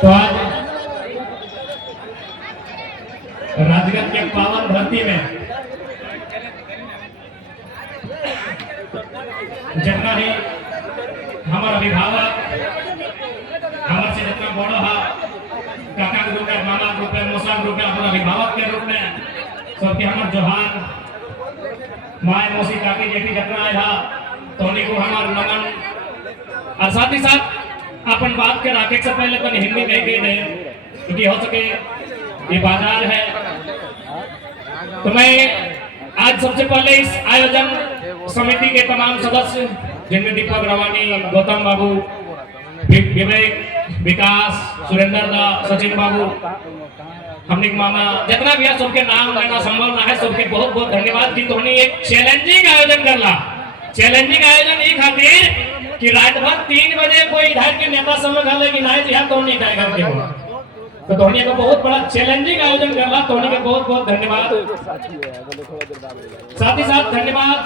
तो आज राजगढ़ के पावन धरती में जितना ही हमारा अभिभावक हमारे से जितना बड़ो हा काका के रूप में, मामा के रूप में, मौसा के रूप में, हमारा अभिभावक के रूप में सबके हमारे जोहार माए मौसी काकी जेठी जितना आया तो उन्हीं को हमारा नमन। और साथ ही साथ अपन बात के राखे से पहले तो हिंदी में कह दे क्योंकि हो सके ये बाजार है। तो मैं आज सबसे पहले इस आयोजन समिति के तमाम सदस्य जिनमें दीपक रवानी, गौतम बाबू, विवेक, विकास, सुरेंद्र दा, सचिन बाबू, हमने मामा जितना भी है सबके नाम लेना संभव ना है, सबके बहुत बहुत धन्यवाद की। तो एक चैलेंजिंग आयोजन करला, चैलेंजिंग आयोजन ये खातिर कि रात भर 3 बजे कोई इधर के नेता समझ गए कि नहीं जी तो नहीं जाएगा के तो धोनी को बहुत बड़ा चैलेंजिंग आयोजन करला। धोनी के बहुत बहुत धन्यवाद। साथ ही साथ धन्यवाद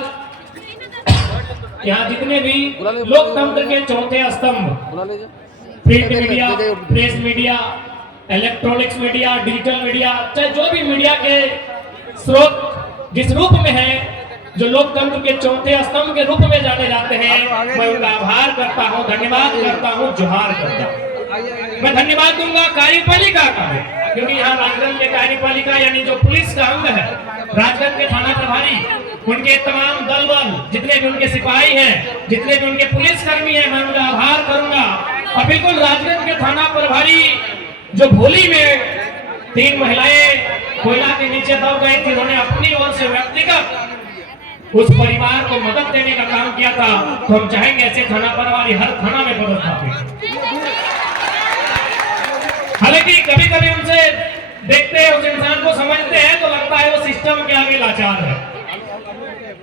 यहाँ जितने भी लोकतंत्र के चौथे स्तंभ print media, press media, electronics media, digital media, चाहे जो भी मीडिया के स्रोत जिस रूप में है, जो लोकतंत्र के चौथे स्तंभ के रूप में जाने जाते हैं, मैं उनका आभार करता हूँ, धन्यवाद करता हूँ, जोहार करता हूँ। मैं धन्यवाद दूंगा कार्यपालिका का, क्योंकि यहाँ राजगढ़ के कार्यपालिका यानी जो पुलिस का अंग है, राजगढ़ के थाना प्रभारी, उनके तमाम दल बल, जितने भी उनके सिपाही हैं, जितने भी उनके पुलिस कर्मी हैं, मैं उनका आभार करूंगा। और बिल्कुल राजगढ़ के थाना प्रभारी जो भोली में 3 महिलाएं कोयला के नीचे दब गई थी, उन्होंने अपनी ओर से व्यक्तिगत उस परिवार को मदद देने का काम किया था। तो हम चाहेंगे ऐसे थाना प्रभारी हर थाना में पदस्थापित। हालांकि कभी कभी उनसे देखते हैं, उस इंसान को समझते हैं तो लगता है वो सिस्टम के आगे लाचार है।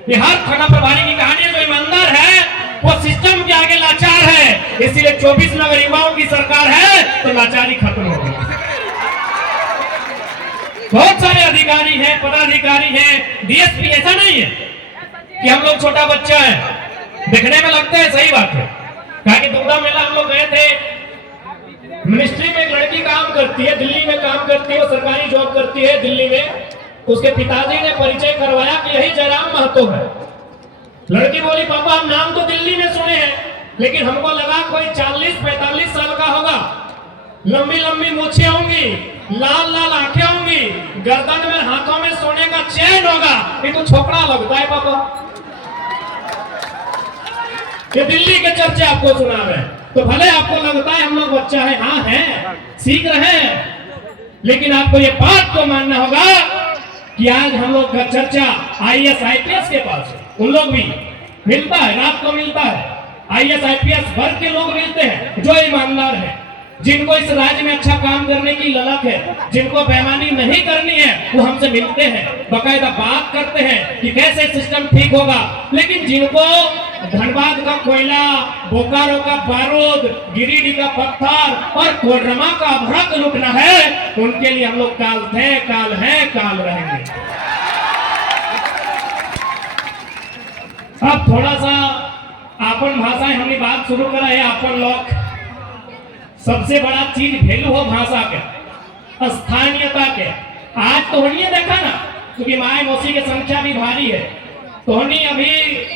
ये हर थाना प्रभारी की कहानी जो ईमानदार है वो सिस्टम के आगे लाचार है। इसीलिए 24 नगर युवाओं की सरकार है तो लाचारी खत्म होगी। बहुत सारे अधिकारी हैं, पदाधिकारी हैं, डीएसपी, ऐसा नहीं है कि हम लोग छोटा बच्चा है, देखने में लगता है, सही बात है। कहा कि दुर्गा मेला हम लोग गए थे, मिनिस्ट्री में एक लड़की काम करती है, दिल्ली में काम करती है, वो सरकारी जॉब करती है दिल्ली में। उसके पिताजी ने परिचय करवाया कि यही जयराम महतो है। लड़की बोली पापा हम नाम तो दिल्ली में सुने हैं, लेकिन हमको लगा कोई 40-45 साल का होगा, लंबी लंबी मूछें होंगी, लाल लाल आंखें होंगी, गर्दन में हाथों में सोने का चैन होगा, ये तो छोकरा लगता है पापा। ये दिल्ली के चर्चे आपको सुना रहे हैं, तो भले आपको लगता है हम लोग बच्चा है, हाँ है, सीख रहे हैं, लेकिन आपको ये बात को मानना होगा कि आज हम लोग का चर्चा IAS IPS के पास है। उन लोग भी मिलता है, रात को मिलता है, IAS IPS वर्ग के लोग मिलते हैं जो ईमानदार है, जिनको इस राज्य में अच्छा काम करने की ललक है, जिनको बेईमानी नहीं करनी है, वो हमसे मिलते हैं, बाकायदा बात करते हैं कि कैसे सिस्टम ठीक होगा। लेकिन जिनको धनबाद का कोयला, बोकारो का बारूद, गिरिडीह का पत्थर और कोडरमा का भड़क लूटना है, उनके लिए हम लोग काल थे, काल है, काल रहेंगे। अब थोड़ा सा अपन भाषा हमने बात शुरू करा है। अपन लोग सबसे बड़ा चीज वैल्यू हो भाषा के, स्थानीयता के। आज तो हमने देखा ना, क्योंकि माए मौसी की संख्या भी भारी है, तो हमने अभी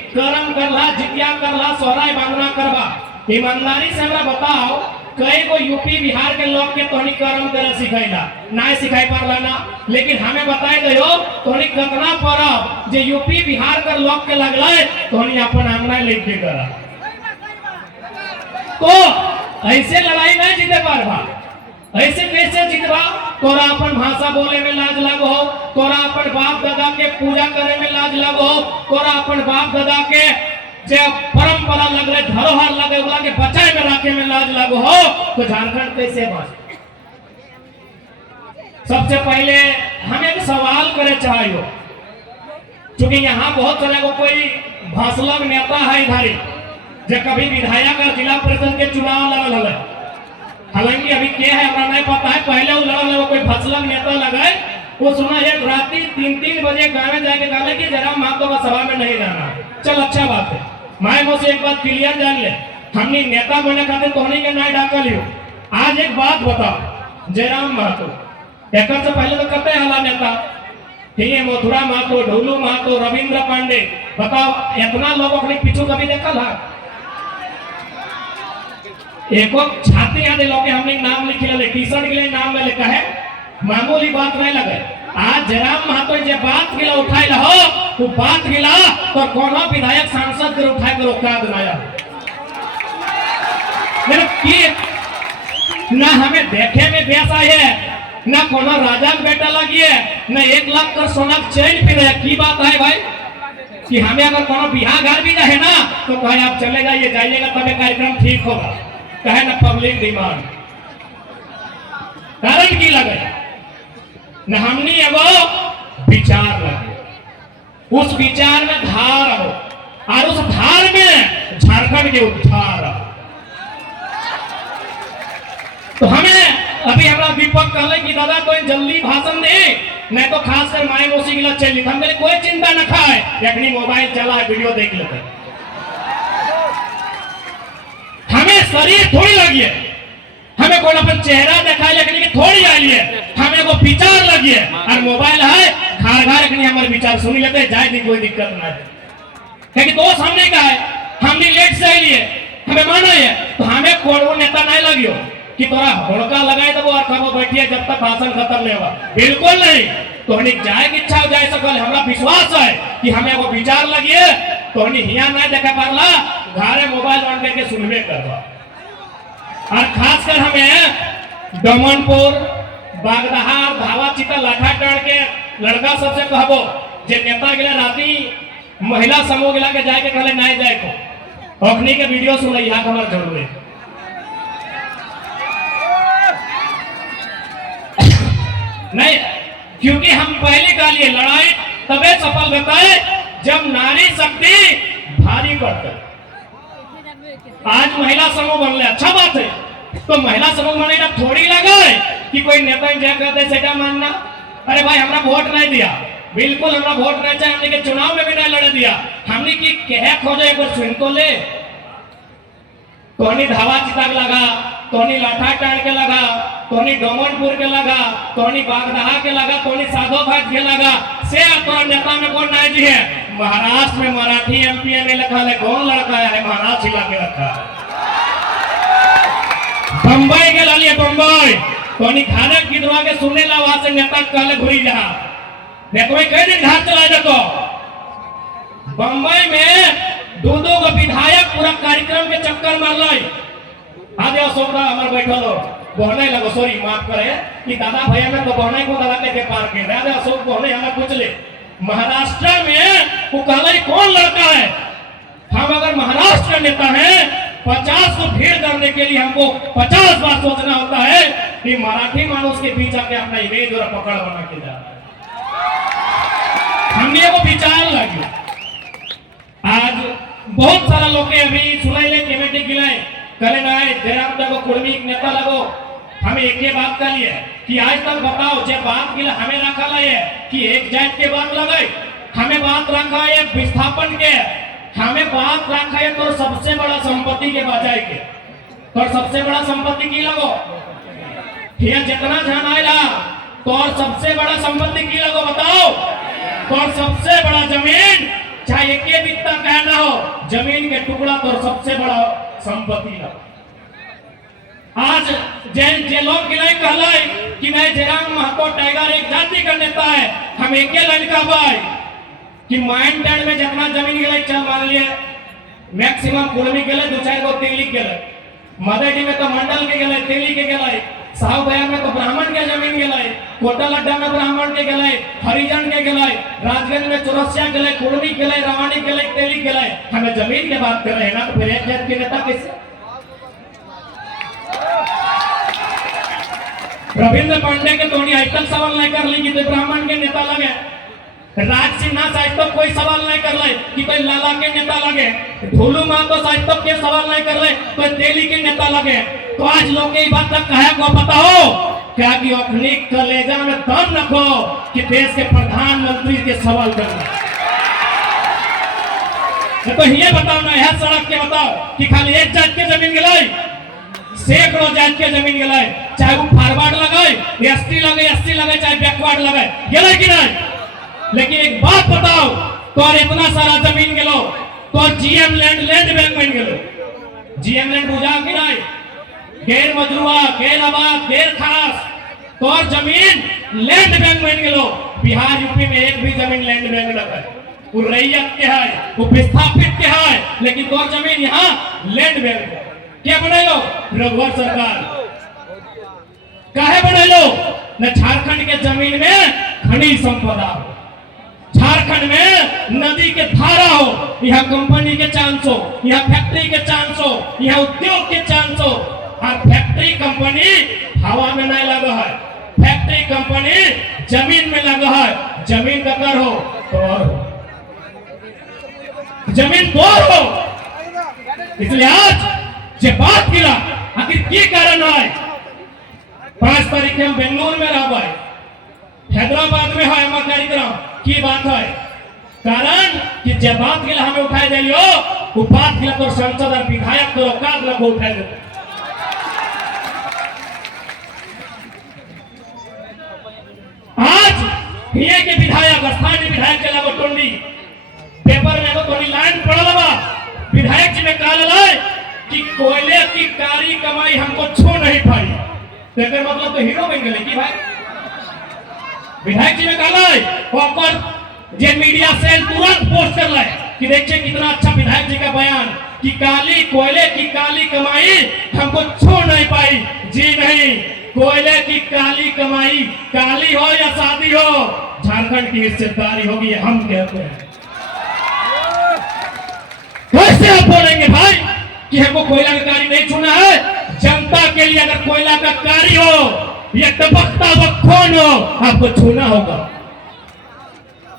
करम करला, जितिया करला, सोहराय बांधना करवा। ईमानदारी से हमरा बताओ, कई को यूपी बिहार के लोग के तोहनी करम करे सिखाइला ना सिखाई पारला ना, लेकिन हमें बताए गयो तोहनी कतना परब जे यूपी बिहार के लोग के लगले तोहनी अपन आंगना लेके करा। तो ऐसे लड़ाई नहीं जीते पारबा, ऐसे कैसे जीतबा? तोरा अपन भाषा बोले में लाज लगो हो, तोरा अपन बाप दादा के पूजा करे में लाज लगो हो, तोरा अपन बाप दादा के जे परंपरा लग रहे, धरोहर लगे वाला के बचाए में रखे में लाज लगो हो, तो झारखंड कैसे बचे? सबसे पहले हम एक सवाल करे चाहिए, क्योंकि यहाँ बहुत सारे को कोई भाषलग नेता है इधर, जो कभी विधायक और जिला परिषद के चुनाव लड़ल है। हालांकि अभी क्या है हमारा नहीं पता है, पहले वो लड़ल है, कोई भाषलग नेता लगाए, वो सुना एक रात्रि 3-3 बजे गाँव में जाके गाले कि जयराम महतो का सभा में नहीं जाना। चल अच्छा बात है, मैं मुझसे एक बात क्लियर जान ले, हमने नेता बने खाते तोहनी के नहीं डाका लियो, आज एक बात बताओ, जयराम महतो एक से पहले तो कते हला नेता ठीक है, मथुरा महतो, ढोलू महतो, रविंद्र पांडे, बताओ इतना लोग अपने पीछू कभी देखा था? एको छाती आदि लोग हमने नाम लिखी ले, टी शर्ट के लिए नाम ले लिखा है, मामूली बात नहीं लगे। आज जयराम महतो जे बात गिला उठाई हो वो बात गिला तो कोनो विधायक सांसद के उठाए कर औकात बनाया ना हमें देखे में वैसा है, ना कोनो राजा का बेटा लगी है, ना 1 लाख का सोना चेन पहने है। की बात है भाई कि हमें अगर कोनो बिहार घर भी रहे ना तो कहे आप चले जाइए, जाइएगा तब कार्यक्रम ठीक होगा, कहे ना पब्लिक डिमांड। कारण की लगे न हमने एगो विचार लगे, उस विचार में धार हो और उस धार में झारखंड के उद्धार हो। तो हमें अभी हमारा दीपक कहले कि दादा कोई जल्दी भाषण दे, नहीं तो खासकर माए मौसी के लिए चल हम मेरे कोई चिंता न खाए, अपनी मोबाइल चला वीडियो देख लेते। हमें शरीर थोड़ी लगी है, हमें कोई अपन चेहरा दिखाए लेकिन थोड़ी आई है, हमें को विचार लगी है और मोबाइल है घर घर रखनी हमारे विचार सुन लेते जाए नहीं, कोई दिक्कत ना है। क्योंकि दोस्त हमने कहा है हमने लेट से लिए हमें माना है, तो हमें कोई नेता नहीं लगी हो कि तोरा होड़का लगाए दबो और कबो बैठिए जब तक भाषण खत्म नहीं होगा, बिल्कुल नहीं। तो हमें जाए की इच्छा हो जाए सकल, हमारा विश्वास है कि हमें वो विचार लगिए तो हमें हिया ना देखा पारला, घरे मोबाइल ऑन करके सुनबे करवा। और खासकर हमें दमनपुर, बागदहा, धावा, चिता, लाठाटाड़ के लड़का सबसे कहबो जे नेता गिला राती महिला समूह गिला के जाए के कहले नहीं जाए को अखनी के वीडियो सुन यहाँ हमार जरूर है। नहीं, क्योंकि हम पहले का लिए लड़ाई तबे सफल बताए जब नारी शक्ति भारी पड़ता। आज महिला समूह बन ले, अच्छा बात है, तो महिला समूह बने ना थोड़ी लगा है कि कोई नेता जय करते सेटा मानना। अरे भाई हमरा वोट नहीं दिया, बिल्कुल हमरा वोट नहीं चाहिए, हमने के चुनाव में भी नहीं लड़ दिया, हमने की कह खोजे एक बार सुन तो ले। तोहनी धावा चिता लगा, तोहनी लाठाटाड़ के लगा, तोहनी डोमनपुर के लगा, तोहनी बागदहा के लगा, तोहनी साधो घाट के लगा, से तो नेता में कौन नहीं जी है? महाराष्ट्र में मराठी एमपी में लिखा है, कौन लड़का है महाराष्ट्र हिला के रखा है। बम्बई के लालिए बम्बई, तोहनी खाने की दुआ के सुनने ला वहां से नेता कहले घुरी जहां देखो कई दिन घाट चला जातो। बम्बई में दो को विधायक पूरा कार्यक्रम के चक्कर मार लाई। आज अशोक हमारे बैठल हो बहने लगो, सॉरी माफ करे कि दादा भैया में तो बहने को दादा के पार के दादा अशोक बहने हमें पूछ ले महाराष्ट्र में वो कहला कौन लड़का है। हम अगर महाराष्ट्र का नेता है 50 को भीड़ करने के लिए हमको 50 बार सोचना होता है कि मराठी मानुष के बीच आके अपना इमेज और पकड़ बना के जा। हमने वो विचार लगे। आज बहुत सारा लोग के अभी सुनाई ले कमेटी गिलाए करे ना जयराम को कुर्मी नेता लगो। हमें एक ही बात का लिए कि आज तक बताओ जब बात गिला हमें रखा है कि एक जात के बात लगे, हमें बात रखा है विस्थापन के, हमें बात रखा है तो सबसे बड़ा संपत्ति के बचाए के, तो सबसे बड़ा संपत्ति की लगो ठीक जितना जान आएगा तो सबसे बड़ा संपत्ति की लगो बताओ। तो सबसे बड़ा जमीन चाहे एक बित्ता कहना हो, जमीन के टुकड़ा तो सबसे बड़ा संपत्ति लगो। आज जे लोग कहला कि मैं जयराम महतो टाइगर एक जाति का नेता है, हम एक लड़का भाई कि माइन टैंड में जितना जमीन गए चल मान लिए मैक्सिमम कुर्मी गए, 2-4 गो तेली गए, मदडी में तो मंडल के गए, तेली के गए, साहब भैया में तो ब्राह्मण के जमीन गए, कोटा लड्डा में ब्राह्मण के गए, हरिजन के गए, राजगंज में चौरसिया गए, कुर्मी गए, रवानी गए, तेली गए। हमें जमीन की बात कर रहे हैं ना, तो फिर एक जात के नेता कैसे? रविंद्र पांडे के तोड़ी आज तक सवाल नहीं कर ली कि तो ब्राह्मण के नेता लगे, राज सिन्हा साहित्य तो कोई सवाल नहीं कर ले कि कोई लाला के नेता लगे, ढोलू महतो साहित्य तो के सवाल नहीं कर ले कोई तेली के नेता लगे। तो आज लोग की बात तक कहे को बताओ क्या कि अपनी कलेजा में दम रखो कि देश के प्रधानमंत्री के सवाल करना। तो ये बताओ ना, यह सड़क के बताओ कि खाली एक जात के जमीन गिलाई सैकड़ों जात के जमीन गए, चाहे वो फॉरवर्ड लगे, एसटी लगे, चाहे बैकवर्ड लगे, गए कि नहीं। लेकिन एक बात बताओ, तो इतना सारा जमीन गलो, तो जीएम लैंड बैंक बन गलो। जीएम लैंड बुझा कि नहीं, गैर मजरूआ, गैर आबाद, गैर खास, तो जमीन लैंड बैंक बन गलो। बिहार यूपी में एक भी जमीन लैंड बैंक लगे, वो रैयत के है, वो विस्थापित के है, लेकिन तो जमीन यहाँ लैंड बैंक क्या बने लो रघुवर सरकार काहे बने लो न। झारखंड के जमीन में खनिज संपदा हो, झारखंड में नदी के धारा हो, यहाँ कंपनी के चांस हो, यहाँ फैक्ट्री के चांस हो, यहाँ उद्योग के चांस हो। और फैक्ट्री कंपनी हवा में नहीं लगा है, फैक्ट्री कंपनी जमीन में लगा है। जमीन ककर हो तो जमीन बोर हो। इसलिए आज जे बात किया आखिर की कारण है। 5 तारीख हम बेंगलुरु में रह गए, हैदराबाद में है हमारा कार्यक्रम की बात है। कारण कि जे बात के लिए हमें उठाए दिलियो वो बात के लिए तो संसद और विधायक तो औकात लोग उठाए देते। आज ये के विधायक स्थानीय विधायक के लगो टोंडी पेपर में तो लाइन पढ़ल बा, विधायक जी ने कहा कि कोयले की कारी कमाई हमको छू नहीं पाई। देखकर मतलब तो हीरो बन गए कि भाई विधायक जी ने कहा जे मीडिया सेल तुरंत पोस्ट कर लाए कि देखिए कितना अच्छा विधायक जी का बयान कि काली कोयले की काली कमाई हमको छू नहीं पाई। जी नहीं, कोयले की काली कमाई काली हो या शादी हो, झारखंड की हिस्सेदारी होगी, हम कहते हैं। कैसे आप बोलेंगे भाई कि हमको कोयला का कारी नहीं छूना है? जनता के लिए अगर कोयला का कारी हो या टपकता हुआ खून हो, आपको छूना होगा।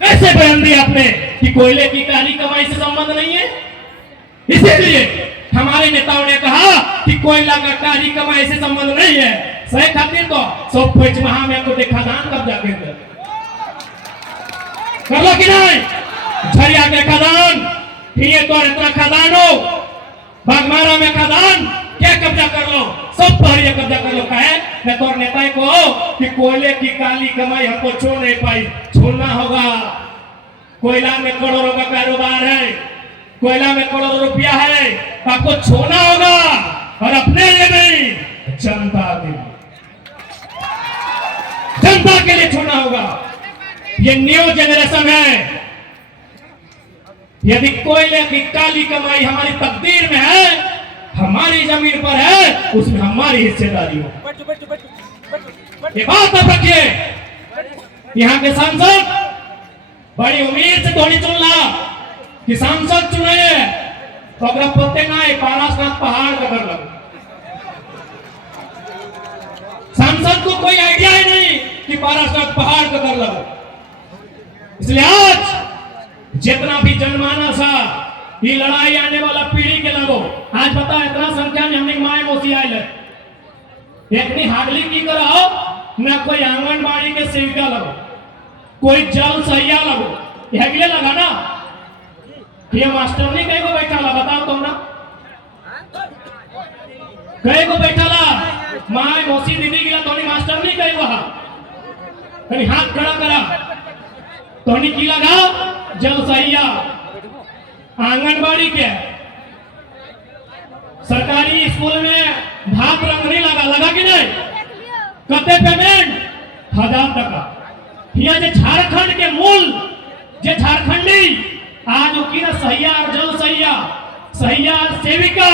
कैसे बयान दिया आपने कि कोयले की काली कमाई से संबंध नहीं है? इसीलिए हमारे नेताओं ने कहा कि कोयला का कारी कमाई से संबंध नहीं है। सही खातिर तो सब कुछ वहां में को खदान कब्जा कर लो कि नहीं? झरिया के खदान, फिर तो इतना खदान हो, बागमारा में खदान क्या कब्जा कर लो, सब पहले कब्जा कर लो। कहे मैं तो नेता को कि कोयले की काली कमाई हमको छू नहीं पाई, छूना होगा। कोयला में करोड़ों का कारोबार है, कोयला में करोड़ों रुपया है, आपको छूना होगा। और अपने लिए नहीं, जनता के लिए, जनता के लिए छूना होगा। ये न्यू जनरेशन है। यदि कोयले की काली कमाई हमारी तकदीर में है, हमारी जमीन पर है, उसमें हमारी हिस्सेदारी हो। ये बात आप रखिए। यहाँ के सांसद बड़ी उम्मीद से थोड़ी चुन ला कि सांसद चुने तो अगर पत्ते ना पारासनाथ पहाड़ का कर लो। सांसद को कोई आइडिया ही नहीं कि पारासनाथ पहाड़ का कर लो। इसलिए आज जितना भी जनमानस है, ये लड़ाई आने वाला पीढ़ी के लगो। आज पता है इतना संख्या में हमने माए मौसी आयल है, इतनी हार्डली की कराओ ना, कोई आंगनबाड़ी के सेविका लगो, कोई जल सहिया लगो, हेगले लगा ना। ये मास्टर नहीं कहीं को बैठा ला, बताओ तुम ना कहीं को बैठा ला, माए मौसी दीदी गिला तो मास्टर नहीं कहीं वहां कहीं हाथ खड़ा करा तो की लगा जल सहिया आंगनबाड़ी के। सरकारी स्कूल में भाप रंग नहीं लगा कि नहीं? कते पेमेंट 1000 टका। यहाँ जे झारखंड के मूल जे झारखंडी आज की ना सहिया और जल सहिया और सेविका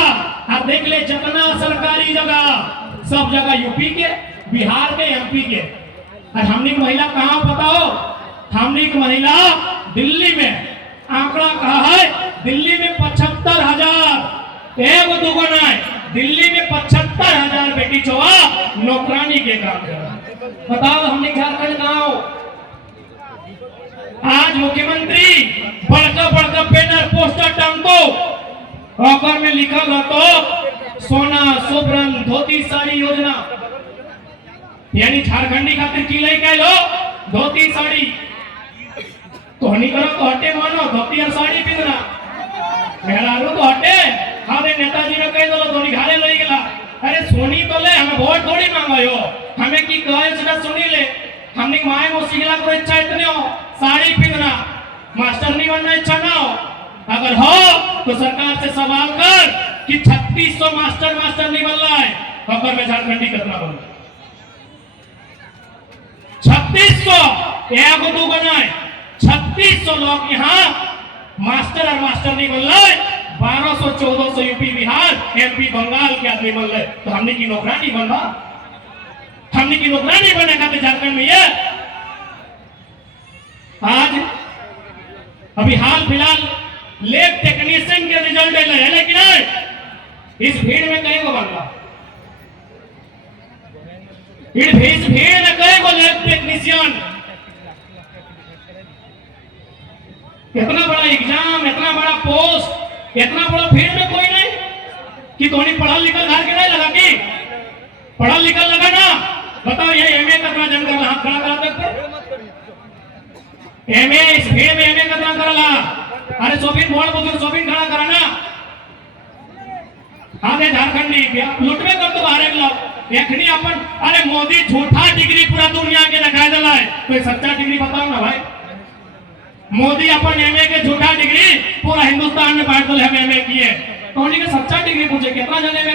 आप देख ले, जितना सरकारी जगह सब जगह यूपी के, बिहार के, एमपी के। और हमने महिला कहाँ बताओ? हमने महिला दिल्ली में, आंकड़ा कहा है दिल्ली में 75,000, एक दुगो नहीं, दिल्ली में 75,000 बेटी चोआ नौकरानी के काम कर रहा। बताओ हमने झारखंड गांव। आज मुख्यमंत्री बड़का बैनर पोस्टर टांगो, ऑफर में लिखा तो सोना सुब्रन धोती साड़ी योजना, यानी झारखंडी खातिर की लई कह लो धोती साड़ी तो हनी करो तो हटे मानो धोती और साड़ी पिंदरा मेहरारू तो हटे। हमारे नेताजी ने कह दो धोनी घाले लई गेला अरे सुनी तो ले, हमें वोट थोड़ी मांगो, हमें की कहे सुना सुनी ले। हमने माए को सिखला को इच्छा इतने हो साड़ी पहनना, मास्टर नहीं बनना इच्छा ना हो, अगर हो तो सरकार से सवाल कर कि 3600 मास्टर नहीं बन रहा है, अगर मैं झारखंडी कितना बनूं 3600 एक दो बनाए 3600 लोग यहाँ मास्टर और मास्टर नहीं बन रहे, 1200-1400 यूपी बिहार एमपी बंगाल के आदमी बन रहे, तो हमने की नौकरानी बन रहा, हमने की नौकरानी बने खाते झारखंड में। ये आज अभी हाल फिलहाल लैब टेक्नीशियन के रिजल्ट है, लेकिन इस भीड़ में कई को बन रहा, इस भीड़ में कई को लैब टेक्नीशियन, इतना बड़ा एग्जाम, इतना बड़ा पोस्ट, इतना बड़ा भीड़ में कोई नहीं कि तोनी पढ़ा लिखा घर के नहीं लगा कि पढ़ा लिखा लगा ना। बताओ ये एमए करना जन कर हाथ खड़ा करा तक एमए, इस भीड़ में एमए करना करला, अरे शोभिन बोल बोल शोभिन खड़ा करा ना। आगे झारखंडी लुटवे कर तो बाहर लोग एखनी अपन, अरे मोदी झूठा डिग्री पूरा दुनिया के दिखाई दिला है, कोई सच्चा डिग्री बताओ ना भाई। मोदी अपन एमए के झूठा डिग्री पूरा हिंदुस्तान में बांट दे, हम एमए किए, तो उन्हीं का सच्चा डिग्री पूछे कितना जन एमए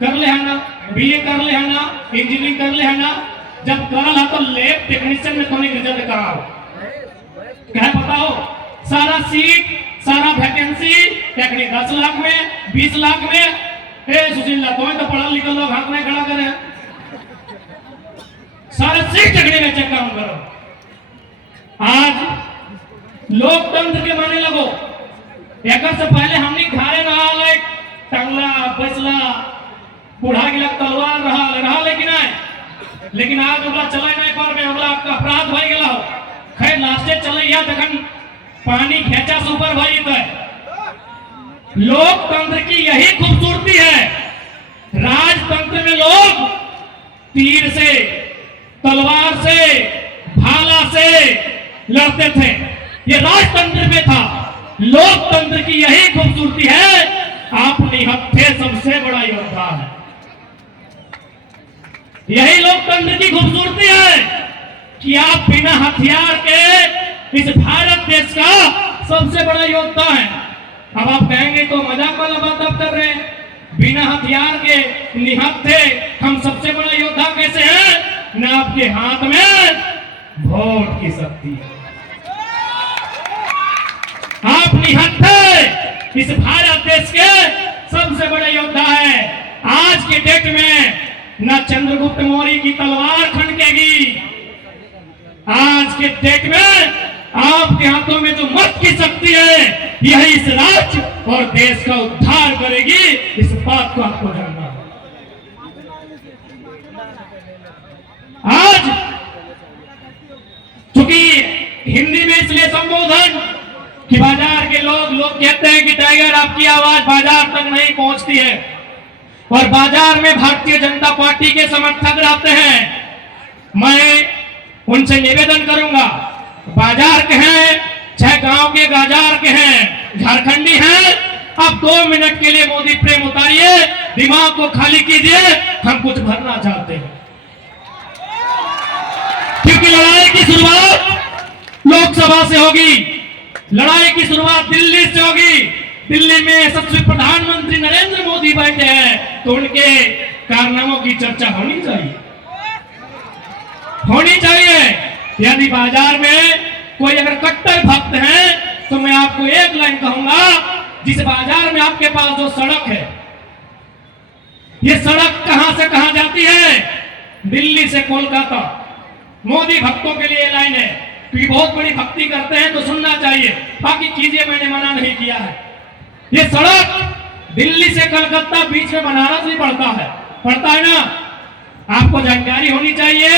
कर ले है ना, बीए कर ले है ना, इंजीनियरिंग कर ले है ना, जब करल है तो लैब टेक्नीशियन में तोनी रिजल्ट कराओ, क्या पता हो सारा सीट सारा वैकेंसी टेक्निक 10 लाख में 20 लाख में। ए सुशील तो पढ़ा लिखा लोग हाथ में खड़ा करे, सारा सीट टेक्निक में चेक करो। आज लोकतंत्र के माने लगो, एक से पहले हमने घारे रहा एक टंगला बैसला बूढ़ा गिला तलवार रहा लेकिन आज ओकरा चले नहीं पर में ओकरा अपराध भाई गेला हो, खैर लास्टे चले या जखन पानी खेचा सुपर भाई तो लोकतंत्र की यही खूबसूरती है। राजतंत्र में लोग तीर से तलवार से भाला से लड़ते थे, ये राजतंत्र में था। लोकतंत्र की यही खूबसूरती है, आप निहत्थे सबसे बड़ा योद्धा है, यही लोकतंत्र की खूबसूरती है कि आप बिना हथियार के इस भारत देश का सबसे बड़ा योद्धा है। अब आप कहेंगे तो मजाक वाला बात आप कर रहे हैं, बिना हथियार के निहत्थे हम सबसे बड़ा योद्धा कैसे हैं? न आपके हाथ में वोट की शक्ति है, आप निहत्थे इस भारत देश के सबसे बड़े योद्धा है। आज के डेट में न चंद्रगुप्त मौर्य की तलवार खनकेगी, आज के डेट में आपके हाथों में जो मत की शक्ति है यही इस राज्य और देश का उद्धार करेगी, इस बात को आपको जानना है। आज चूंकि हिंदी में इसलिए संबोधन कि बाजार के लोग कहते हैं कि टाइगर आपकी आवाज बाजार तक नहीं पहुंचती है, और बाजार में भारतीय जनता पार्टी के समर्थक रहते हैं। मैं उनसे निवेदन करूंगा, बाजार के हैं चाहे गांव के बाजार के हैं, झारखंडी हैं, आप 2 मिनट के लिए मोदी प्रेम उतारिए, दिमाग को खाली कीजिए, हम कुछ भरना चाहते हैं। क्योंकि लड़ाई की शुरुआत लोकसभा से होगी, लड़ाई की शुरुआत दिल्ली से होगी। दिल्ली में यशस्वी प्रधानमंत्री नरेंद्र मोदी बैठे हैं, तो उनके कारनामों की चर्चा होनी चाहिए। यदि बाजार में कोई अगर कट्टर भक्त है तो मैं आपको एक लाइन कहूंगा, जिस बाजार में आपके पास जो सड़क है, ये सड़क कहां से कहां जाती है? दिल्ली से कोलकाता। मोदी भक्तों के लिए लाइन है, क्योंकि बहुत बड़ी भक्ति करते हैं तो सुनना चाहिए, बाकी कीजिए, मैंने मना नहीं किया है। ये सड़क दिल्ली से कलकत्ता बीच में बनारस भी पड़ता है ना। आपको जानकारी होनी चाहिए,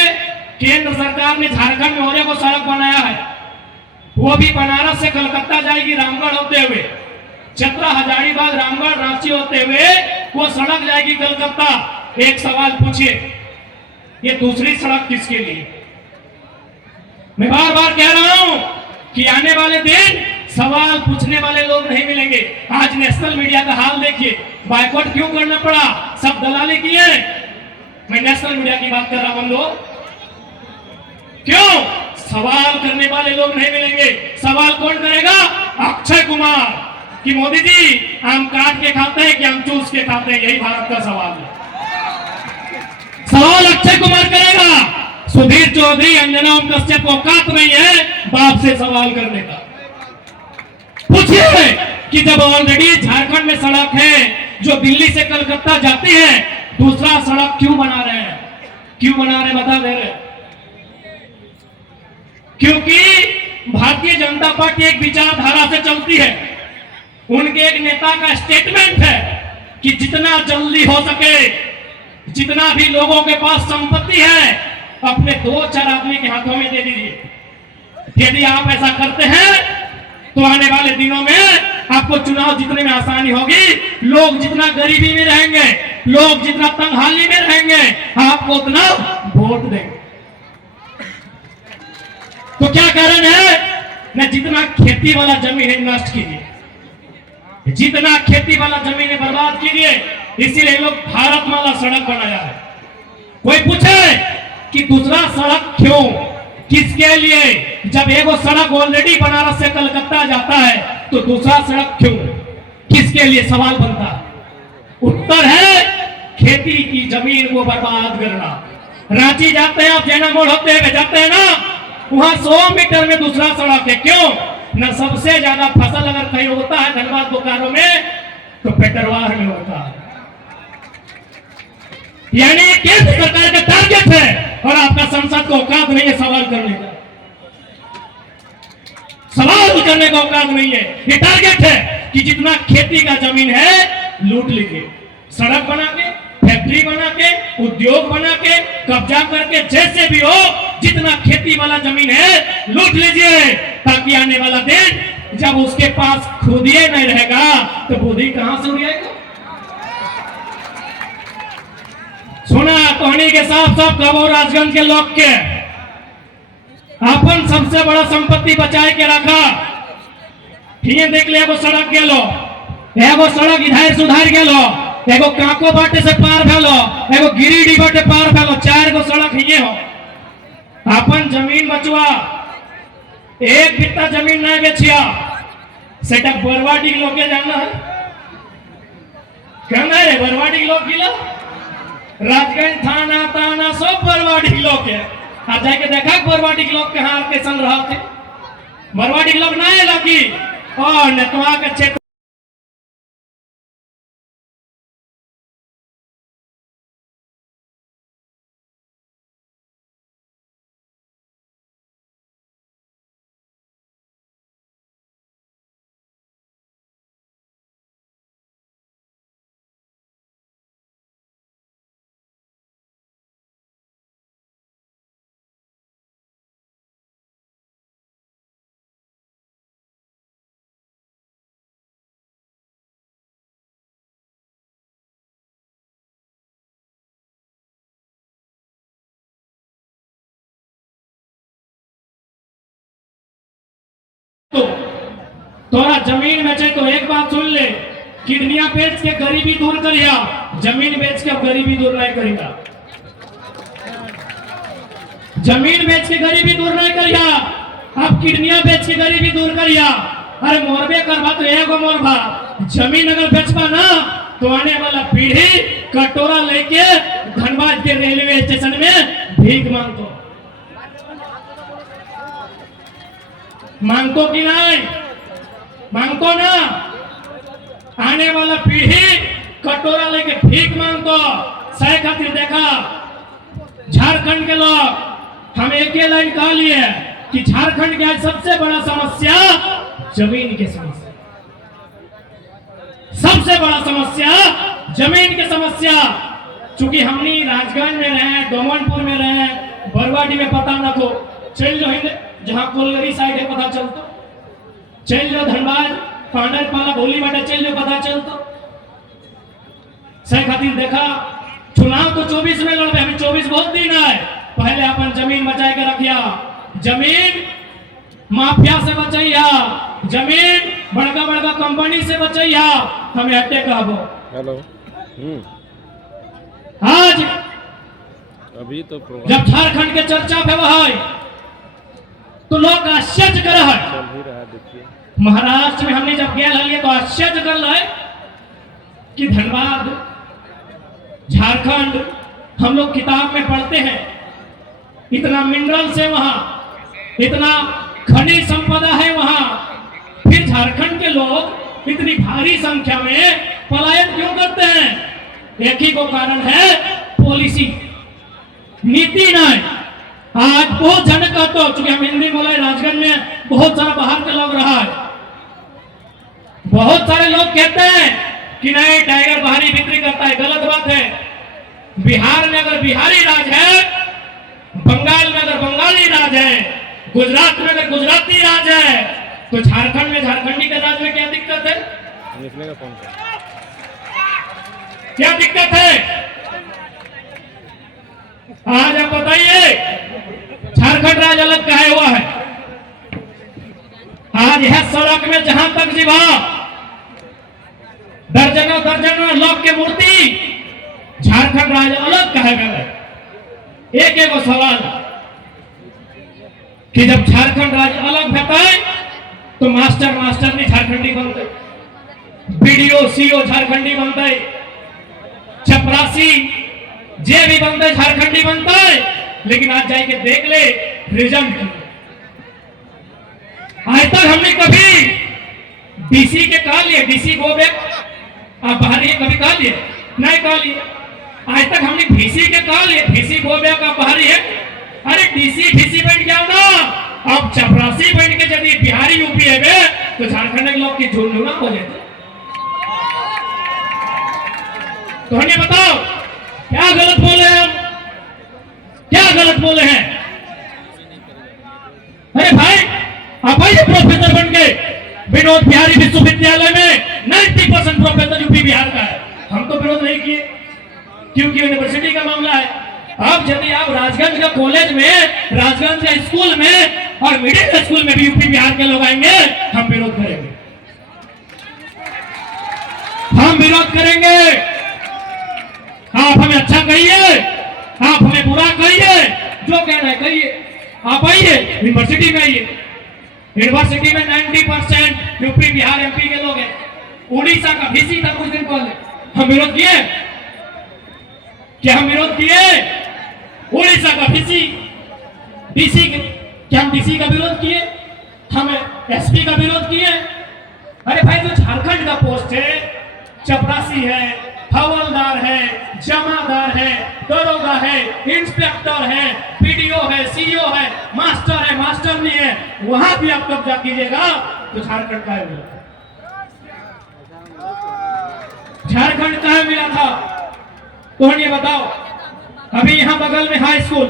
केंद्र सरकार ने झारखंड में होने को सड़क बनाया है, वो भी बनारस से कलकत्ता जाएगी, रामगढ़ होते हुए, चतरा हजारीबाग रामगढ़ रांची होते हुए वो सड़क जाएगी कलकत्ता। एक सवाल पूछिए, ये दूसरी सड़क किसके लिए? मैं बार बार कह रहा हूं कि आने वाले दिन सवाल पूछने वाले लोग नहीं मिलेंगे। आज नेशनल मीडिया का हाल देखिए, बाइकआउट क्यों करना पड़ा? सब दलाली किए। मैं नेशनल मीडिया की बात कर रहा हूं लोग। क्यों? सवाल करने वाले लोग नहीं मिलेंगे। सवाल कौन करेगा? अक्षय कुमार कि मोदी जी आम काट के खाते हैं कि हम चूस के खाते हैं? यही भारत का सवाल है। सवाल अक्षय कुमार करेगा। सुधीर चौधरी, अंजना ओम कश्यप को औकात नहीं है बाप से सवाल करने का। पूछिए कि जब ऑलरेडी झारखंड में सड़क है जो दिल्ली से कलकत्ता जाती है, दूसरा सड़क क्यों बना रहे हैं? क्यों बना रहे बता दे रहे? क्योंकि भारतीय जनता पार्टी एक विचारधारा से चलती है। उनके एक नेता का स्टेटमेंट है कि जितना जल्दी हो सके, जितना भी लोगों के पास संपत्ति है, अपने 2-4 आदमी के हाथों में दे दीजिए। यदि आप ऐसा करते हैं तो आने वाले दिनों में आपको चुनाव जीतने में आसानी होगी। लोग जितना गरीबी में रहेंगे, लोग जितना तंगहाली में रहेंगे, आपको उतना वोट देंगे। तो क्या कारण है? न जितना खेती वाला जमीन है नष्ट कीजिए, जितना खेती वाला जमीन है बर्बाद कीजिए। इसीलिए लोग भारतमाला सड़क बनाया है। कोई पूछे कि दूसरा सड़क क्यों, किसके लिए? जब एगो सड़क ऑलरेडी बनारस से कलकत्ता जाता है तो दूसरा सड़क क्यों, किसके लिए? सवाल बनता है। उत्तर है खेती की जमीन को बर्बाद करना। रांची जाते हैं आप, जैना मोड़ होते हुए जाते हैं ना, वहां 100 मीटर में दूसरा सड़क है। क्यों? न सबसे ज्यादा फसल अगर कहीं होता है धनबाद बोकारो में तो पेटरवार में होता है। यानी केंद्र सरकार का टारगेट है और आपका संसद को औकात नहीं है सवाल करने का। सवाल करने का औकात नहीं है। ये टारगेट है कि जितना खेती का जमीन है लूट लीजिए, सड़क बना के, फैक्ट्री बना के, उद्योग बना के, कब्जा करके, जैसे भी हो जितना खेती वाला जमीन है लूट लीजिए, ताकि आने वाला दिन जब उसके पास खुदिए नहीं रहेगा तो बुद्धि कहां से उड़ेगा? सुना कहानी के साफ साफ कबो राजगंज के लोग के अपन सबसे बड़ा संपत्ति बचाए के रखा। फिर देख ले एगो सड़क गेलो, एगो सड़क इधर सुधार गेलो, एगो काको बाटे से पार भेलो, एगो गिरिडीह बाटे पार भेलो, 4 गो सड़क हिये हो। अपन जमीन बचवा, एक बित्ता जमीन नहीं बेचिया। सेटा बरवाडी लोग के जाना है, कहना है बरवाडी लोग गिला, राजगंज थाना ताना सब बरवाडी लोग है। आप जाके देखा बरवाडी लोग कहाँ के संग रहा थे? बरवाडी लोग नहीं लगी और नेतवा के क्षेत्र तोरा जमीन बेचे तो एक बात सुन ले, किडनियां बेच के गरीबी दूर करिया, जमीन बेच के गरीबी दूर नहीं करिया। जमीन बेच के गरीबी दूर नहीं करिया, अब किडनियां बेच के गरीबी दूर करिया। अरे मोरबे करवा तो एगो मोरबा, जमीन अगर बेचबा ना तो आने वाला पीढ़ी कटोरा लेके धनबाद के रेलवे स्टेशन में भीख मांगतो कि नहीं? मांगतो ना। आने वाला पीढ़ी कटोरा लेके भीख मांगतो। सही खातिर देखा झारखंड के लोग हम एक ही लाइन कहा लिए कि झारखंड की आज सबसे बड़ा समस्या जमीन की समस्या, सबसे बड़ा समस्या जमीन की समस्या। चूंकि हमने राजगंज में रहे, डोमनपुर में रहे, बरवाडी में पता ना तो चल जो है जहां कोलगरी साइड है पता चलता, चल जो धनबाद पांडरपाला भोली बाटे चल जो पता चलता। सही खातिर देखा चुनाव तो 24 में लड़े, हमें 24 बहुत दिन है। पहले अपन जमीन बचाए के रखिया, जमीन माफिया से बचैया, जमीन बड़का बड़का कंपनी से बचैया। हमें हटे कहबो हेलो। आज अभी तो जब झारखंड के चर्चा पे है तो लोग आश्चर्य कर है। चल ही रहा, देखिए महाराष्ट्र में हमने जब गया लिए तो आश्चर्य कर रहे कि धनबाद, झारखंड, हम लोग किताब में पढ़ते हैं इतना मिनरल्स है वहां, इतना खनिज संपदा है वहां, फिर झारखंड के लोग इतनी भारी संख्या में पलायन क्यों करते हैं? एक ही को कारण है, पॉलिसी, नीति नहीं। आज बहुत जन का तो चूंकि हम हिंदी बोले, राजगंज में बहुत सारा बाहर के लोग रहा है, बहुत सारे लोग कहते हैं कि नहीं टाइगर बाहरी बिक्री करता है, गलत बात है। बिहार में अगर बिहारी राज है, बंगाल में अगर बंगाली राज है, गुजरात में अगर गुजराती राज है, तो झारखंड में झारखंडी के राज में क्या दिक्कत है? निकलेगा फोन पर। क्या दिक्कत है? आज आप बताइए, झारखंड राज्य अलग काहे हुआ है? आज यह सड़क में जहां तक जीवा दर्जनों दर्जनों लोग की मूर्ति, झारखंड राज्य अलग काहे गए? एक एक सवाल कि जब झारखंड राज्य अलग होता है तो मास्टर नहीं झारखंडी बनते, बीडीओ सीओ झारखंडी बनते, चपरासी जे भी बनते झारखंडी बनता है। लेकिन आज जाके देख ले रिजल्ट, आज तक हमने कभी डीसी के कहा लिए, डीसी गो बैक, आप बाहर कभी कहा लिए? नहीं कहा लिए। आज तक हमने डीसी के कहा लिए, डीसी गो बैक, आप बाहर है। अरे डीसी डीसी बन गया ना, अब चपरासी बन के यदि बिहारी यूपी है तो झारखंड के लोग की झुंझुना हो जाते। तो हमें बताओ क्या गलत बोले हम, क्या गलत बोले हैं? अरे भाई आप आइए प्रोफेसर बन के, विनोद बिहारी विश्वविद्यालय में 90% प्रोफेसर यूपी बिहार का है। हम तो विरोध नहीं किए क्योंकि यूनिवर्सिटी का मामला है। अब यदि आप राजगंज का कॉलेज में, राजगंज का स्कूल में और मिडिल स्कूल में भी यूपी बिहार के लोग आएंगे, हम विरोध करेंगे, हम विरोध करेंगे। आप हमें अच्छा कहिए, आप हमें बुरा कहिए, जो कहना है कहिए। आप आइए यूनिवर्सिटी में, आइए यूनिवर्सिटी में 90% यूपी बिहार एमपी के लोग हैं। उड़ीसा का वीसी था कुछ दिन पहले, हम विरोध किए क्या? हम विरोध किए? उड़ीसा का वीसी, डीसी, क्या हम डीसी का विरोध किए? हम एसपी का विरोध किए? अरे भाई जो झारखंड का पोस्ट है, चपरासी है, हवलदार है, जमादार है, दरोगा है, इंस्पेक्टर है, पीडीओ है, सीईओ है, मास्टर नहीं है, वहां भी आप कब्जा कीजिएगा तो झारखंड का मिला, झारखंड का मिला था। तो ये बताओ, अभी यहां बगल में हाई स्कूल,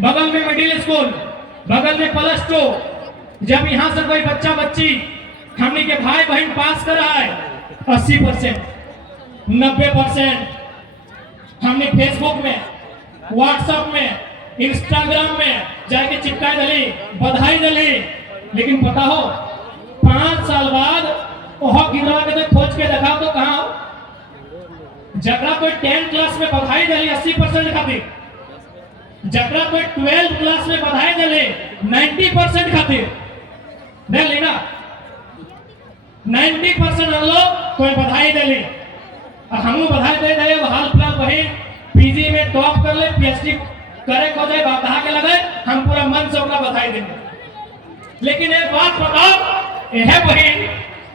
बगल में मिडिल स्कूल, बगल में +2, जब यहां से कोई बच्चा बच्ची हमने के भाई बहन पास करा है 80%, 90% हमने फेसबुक में, व्हाट्सएप में, इंस्टाग्राम में जाके चिपकाई दली, बधाई दली। लेकिन पता हो 5 साल बाद वह गिरा के तो खोज के देखा तो कहां हो? जगरा कोई 10 क्लास में बधाई दली 80% खातिर, जगरा कोई 12 क्लास में बधाई दली 90% खातिर, दे लेना 90% लोग कोई बधाई दली, हम बधाई दे दे, हाल फिलहाल वही पीजी में टॉप कर ले, पीएचडी करे को जाए, बाधा के लगे, हम पूरा मन से उनका बधाई देंगे। लेकिन एक बात बताओ, यह वही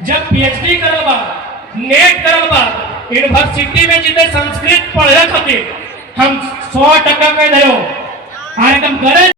जब पीएचडी करवा, नेट करवा, यूनिवर्सिटी में जितने संस्कृत पढ़े खातिर हम 100% कह दे, एकदम करे